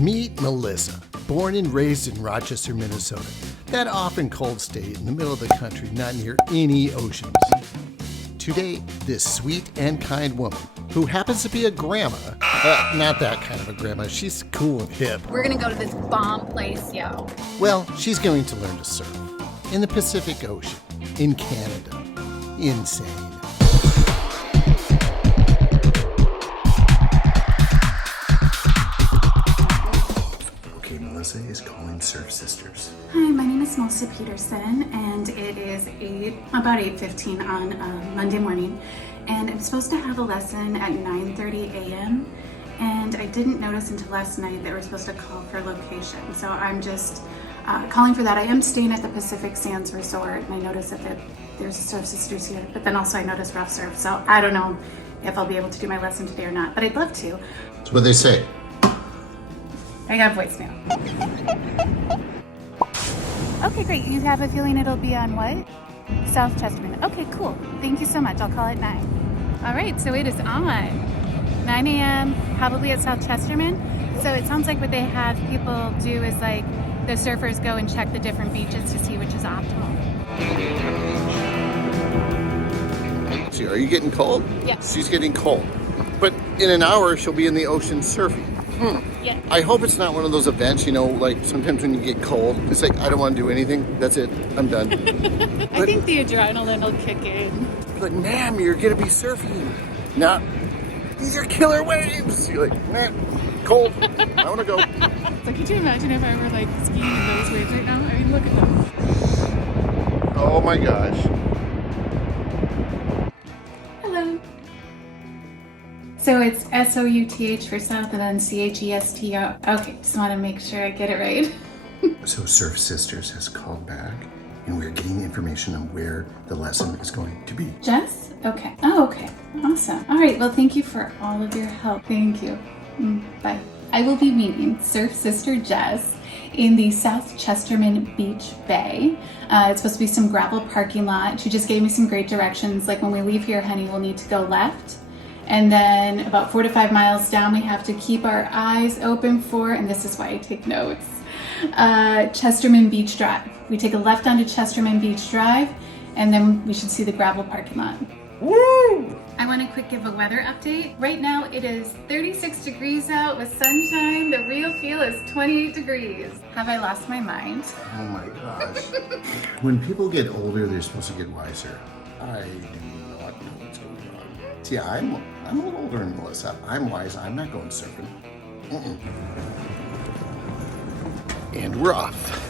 Meet Melissa, born and raised in Rochester, Minnesota, that often cold state in the middle of the country, not near any oceans. Today, this sweet and kind woman, who happens to be a grandma, not that kind of a grandma, she's cool and hip. We're gonna go to this bomb place, yo. Well, she's going to learn to surf in the Pacific Ocean, in Canada. Insane. Okay, Melissa is calling Surf Sisters. Hi, my name is Melissa Peterson, and it is about 8:15 on Monday morning, and I'm supposed to have a lesson at 9:30 a.m. and I didn't notice until last night that we're supposed to call for location, so I'm just calling for that. I am staying at the Pacific Sands Resort, and I noticed that there's a Surf Sisters here, but then also I noticed rough surf, so I don't know if I'll be able to do my lesson today or not, but I'd love to. That's what they say. I got voicemail. Okay, great. You have a feeling it'll be on what? South Chesterman. Okay, cool. Thank you so much. I'll call at 9. All right, so it is on. 9 a.m., probably at South Chesterman. So it sounds like what they have people do is like the surfers go and check the different beaches to see which is optimal. See, are you getting cold? Yes. She's getting cold. But in an hour, she'll be in the ocean surfing. Yeah. I hope it's not one of those events, you know, like sometimes when you get cold, it's like, I don't want to do anything. That's it. I'm done. I think the adrenaline will kick in. But Nam, you're going to be surfing. Nah, these are killer waves. You're like, nah, cold. I want to go. So could you imagine if I were like skiing in those waves right now? I mean, look at them. Oh my gosh. Hello. So it's S-O-U-T-H for South and then C-H-E-S-T-O. Okay, just want to make sure I get it right. So Surf Sisters has called back and we're getting information on where the lesson is going to be. Jess? Okay. Oh, okay. Awesome. All right. Well, thank you for all of your help. Thank you. Bye. I will be meeting Surf Sister Jess in the South Chesterman Beach Bay. It's supposed to be some gravel parking lot. She just gave me some great directions. Like when we leave here, honey, we'll need to go left. And then about 4 to 5 miles down, we have to keep our eyes open for, and this is why I take notes, Chesterman Beach Drive. We take a left onto Chesterman Beach Drive, and then we should see the gravel parking lot. Woo! I want to quick give a weather update. Right now it is 36 degrees out with sunshine. The real feel is 28 degrees. Have I lost my mind? Oh my gosh. When people get older, they're supposed to get wiser. I do not know what's going on. See, I'm a little older than Melissa. I'm wise. I'm not going surfing. And we're off.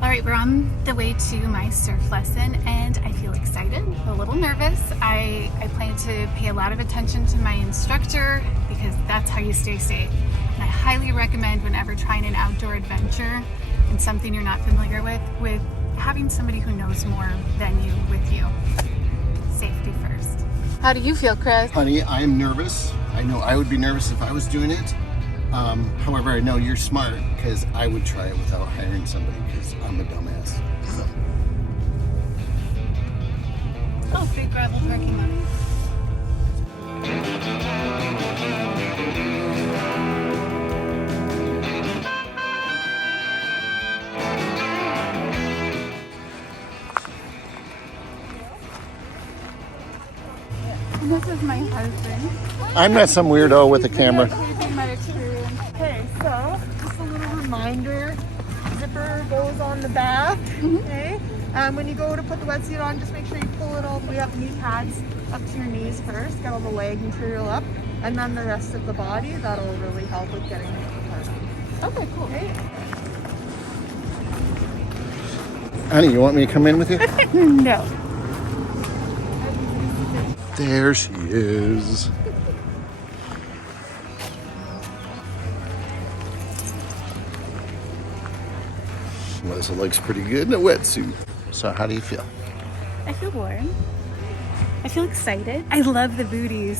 All right, we're on the way to my surf lesson and I feel excited, a little nervous. I plan to pay a lot of attention to my instructor because that's how you stay safe. And I highly recommend whenever trying an outdoor adventure and something you're not familiar with having somebody who knows more than you with you. Safety first. How do you feel, Chris? Honey, I'm nervous. I know I would be nervous if I was doing it. However, I know you're smart because I would try it without hiring somebody because I'm a dumbass. So. Oh, big gravel parking lot. And this is my husband. I'm not some weirdo with a camera. Okay, so just a little reminder, zipper goes on the back, okay? When you go to put the wetsuit on, just make sure you pull it all the way up, knee pads up to your knees first, get all the leg material up, and then the rest of the body. That'll really help with getting it apart. Okay, cool. Okay? Honey, you want me to come in with you? No. There she is. Melissa looks pretty good in a wetsuit. So how do you feel? I feel warm. I feel excited. I love the booties.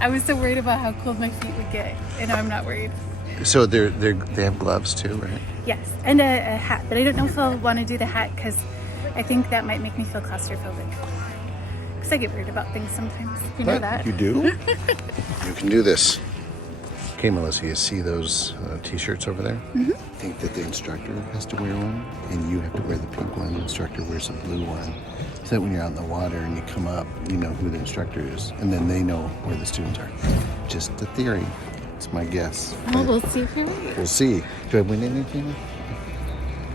I was so worried about how cold my feet would get, and now I'm not worried. So they have gloves too, right? Yes, and a hat, but I don't know if I'll want to do the hat because I think that might make me feel claustrophobic. Because I get worried about things sometimes. You know that? You do? You can do this. Okay, Melissa, you see those t-shirts over there? Mm-hmm. I think that the instructor has to wear one, and you have to wear the pink one. The instructor wears the blue one. So that when you're out in the water and you come up, you know who the instructor is, and then they know where the students are. Just a theory. It's my guess. Oh, we'll see if you're right. We'll see. Do I win anything?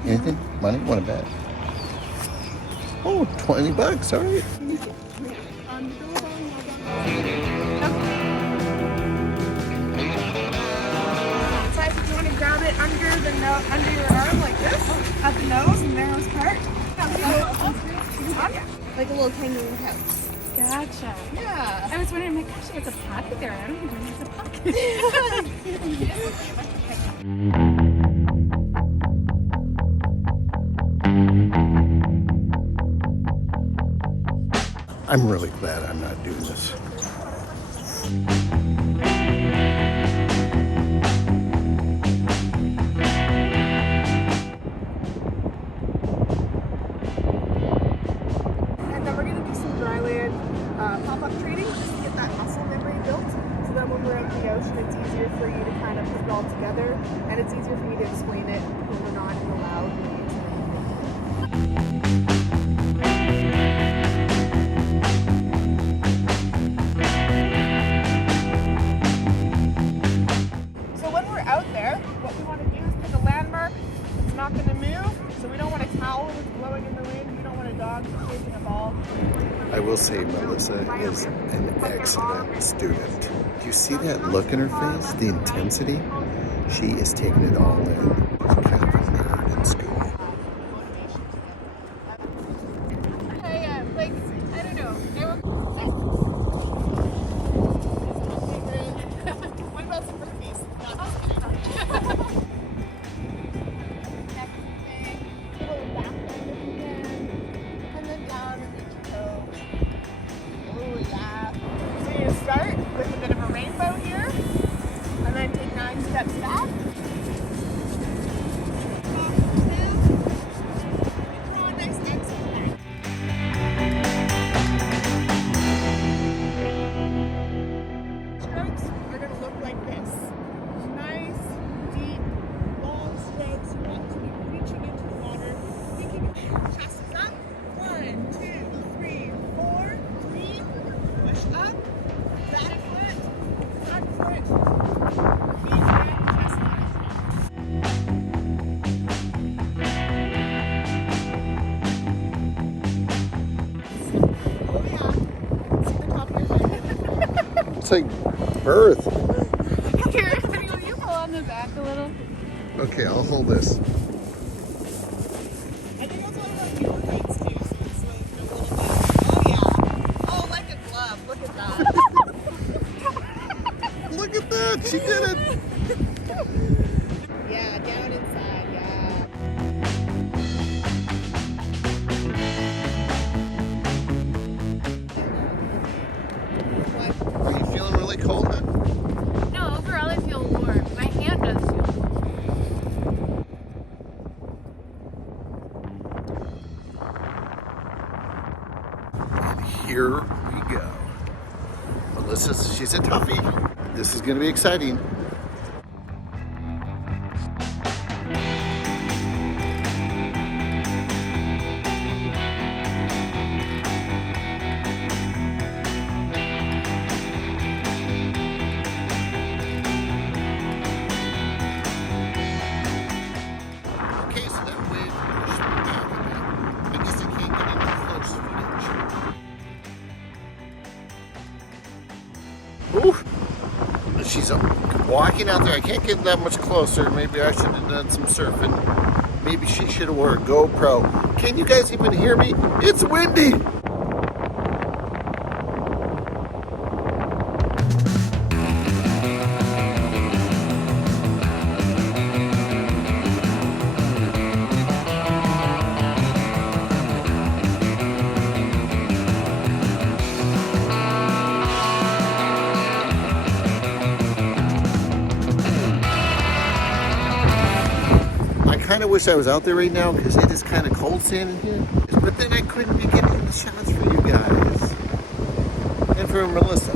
Anything? Money? Want to bet? Oh, $20. All right. If you want to grab it under your arm like this, at the nose and narrows part. Like a little kangaroo house. Gotcha. Yeah. I was wondering, my gosh, there's a pocket there. I don't even know there's a pocket. I'm really glad I'm not doing this. And then we're going to do some dry land pop-up training just to get that muscle memory built. So that when we're out in the ocean, it's easier for you to kind of put it all together. And it's easier for me to explain it when we're not in the loud meetings. So when we're out there, what we want to do is pick a landmark. It's not going to move. So we don't want a towel that's blowing in the wind. We don't want a dog chasing a ball. I will say Melissa is an excellent student. Do you see that look in her face? The intensity? She is taking it all in. She's kind of a nerd in school. I don't know. What about some burpees? Little back bend if you can. And then down and reach your toes. Oh yeah. So you start with a bit of a rainbow here. And then take 9 steps back. Walk 2. Draw a nice exhale there. Strokes are going to look like this. Nice, deep, long strokes. You want to be reaching into the water, thinking chest is up. 1, 2, 3, 4. Breathe. Push up. Back foot. Front foot. Knees back. Chest up. Oh yeah. I can see the top of your head. It's like birth. Here, will you pull on the back a little? Okay, I'll hold this. I think that's one of those paper weights too, so it's like a little bit. Oh yeah. Oh, like a glove. Look at that. Look at that. She did it. Yeah, down inside. Yeah. Are you feeling really cold, huh? No, overall I feel warm. My hand does feel And here we go. Melissa, she's a toughie. This is going to be exciting. Okay, so that wave pushed me back a bit. I guess I can't get any close footage. Oof. She's walking out there. I can't get that much closer. Maybe I should have done some surfing. Maybe she should have wore a GoPro. Can you guys even hear me? It's windy. I kind of wish I was out there right now because it is kind of cold standing here. But then I couldn't be getting the shots for you guys. And for Melissa.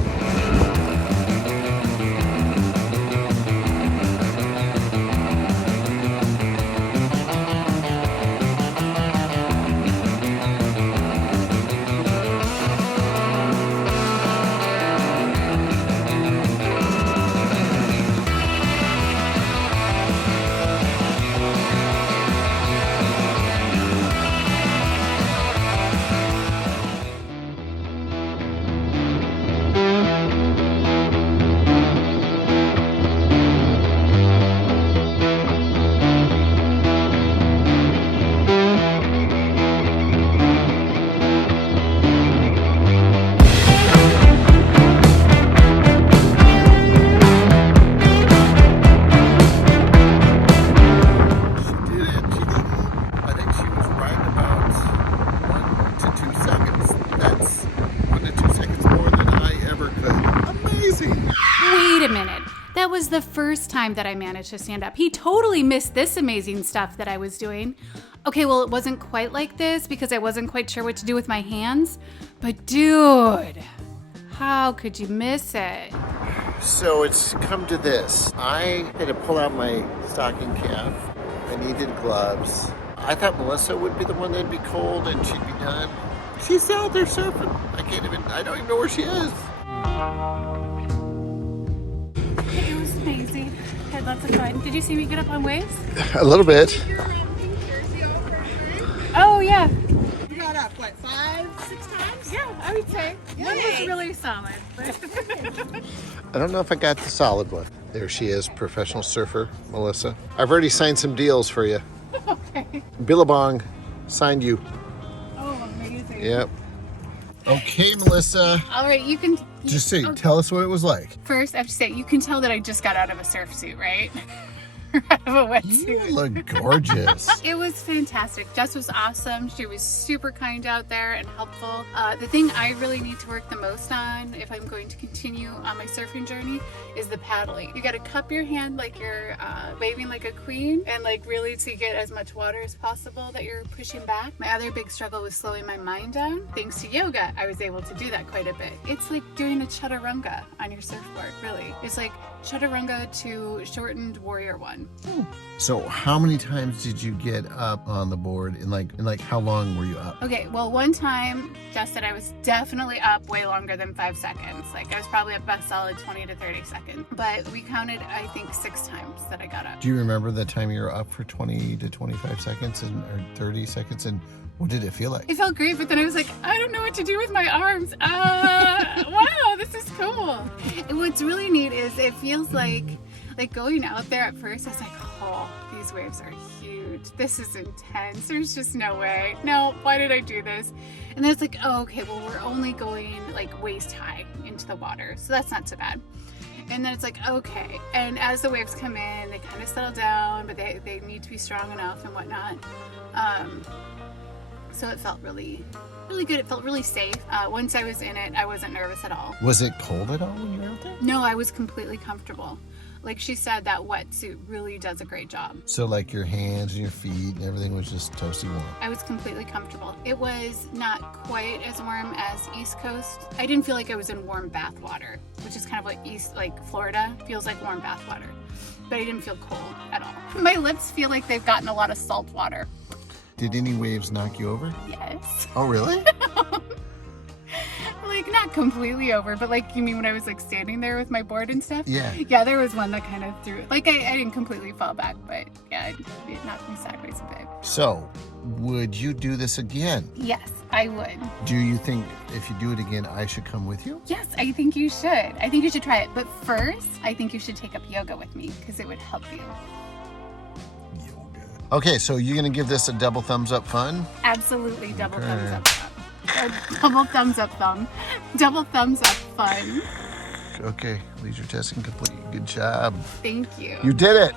was the first time that I managed to stand up. He totally missed this amazing stuff that I was doing. Okay, well, it wasn't quite like this because I wasn't quite sure what to do with my hands. But dude, how could you miss it? So it's come to this. I had to pull out my stocking cap. I needed gloves. I thought Melissa would be the one that'd be cold and she'd be done. She's out there surfing. I don't even know where she is. It was amazing. I had lots of fun. Did you see me get up on waves? A little bit. Oh, yeah. You got up, what, 5, 6 times? Yeah, I would say. One was really solid. But I don't know if I got the solid one. There she is, professional surfer, Melissa. I've already signed some deals for you. okay. Billabong signed you. Oh, amazing. Yep. Okay, Melissa. All right, you can... Just say, tell us what it was like. First, I have to say, you can tell that I just got out of a surf suit, right? Out of a wetsuit. You look gorgeous. It was fantastic. Jess was awesome. She was super kind out there and helpful. The thing I really need to work the most on if I'm going to continue on my surfing journey is the paddling. You got to cup your hand like you're waving like a queen and like really to get as much water as possible that you're pushing back. My other big struggle was slowing my mind down. Thanks to yoga, I was able to do that quite a bit. It's like doing a chaturanga on your surfboard, really. It's like chaturanga to shortened warrior one. So how many times did you get up on the board and like how long were you up? Okay, well, one time Jess said I was definitely up way longer than 5 seconds. Like I was probably up a solid 20 to 30 seconds. But we counted, I think, 6 times that I got up. Do you remember the time you were up for 20 to 25 seconds or 30 seconds and what did it feel like? It felt great, but then I was like, I don't know what to do with my arms. Wow, this is cool. And what's really neat is it feels like going out there at first, I was like, oh, these waves are huge. This is intense. There's just no way. No, why did I do this? And then it's like, oh, okay, well, we're only going like waist high into the water. So that's not so bad. And then it's like, okay. And as the waves come in, they kind of settle down, but they need to be strong enough and whatnot. So it felt really good. It felt really safe. Once I was in it, I wasn't nervous at all. Was it cold at all when you were out there? No, I was completely comfortable. Like she said, that wetsuit really does a great job. So like your hands and your feet and everything was just toasty warm. I was completely comfortable. It was not quite as warm as East Coast. I didn't feel like I was in warm bath water, which is kind of like Florida feels like warm bath water. But I didn't feel cold at all. My lips feel like they've gotten a lot of salt water. Did any waves knock you over? Yes. Oh, really? Like not completely over, but like you mean when I was like standing there with my board and stuff? Yeah. Yeah, there was one that kind of threw it. Like I didn't completely fall back, but yeah, it knocked me sideways a bit. So, would you do this again? Yes, I would. Do you think if you do it again, I should come with you? Yes, I think you should. I think you should try it. But first, I think you should take up yoga with me because it would help you. Yoga. Okay, so you're going to give this a double thumbs up fun? Absolutely, double thumbs up fun. Double thumbs up thumb. Double thumbs up fun. Okay, leisure testing complete. Good job. Thank you. You did it.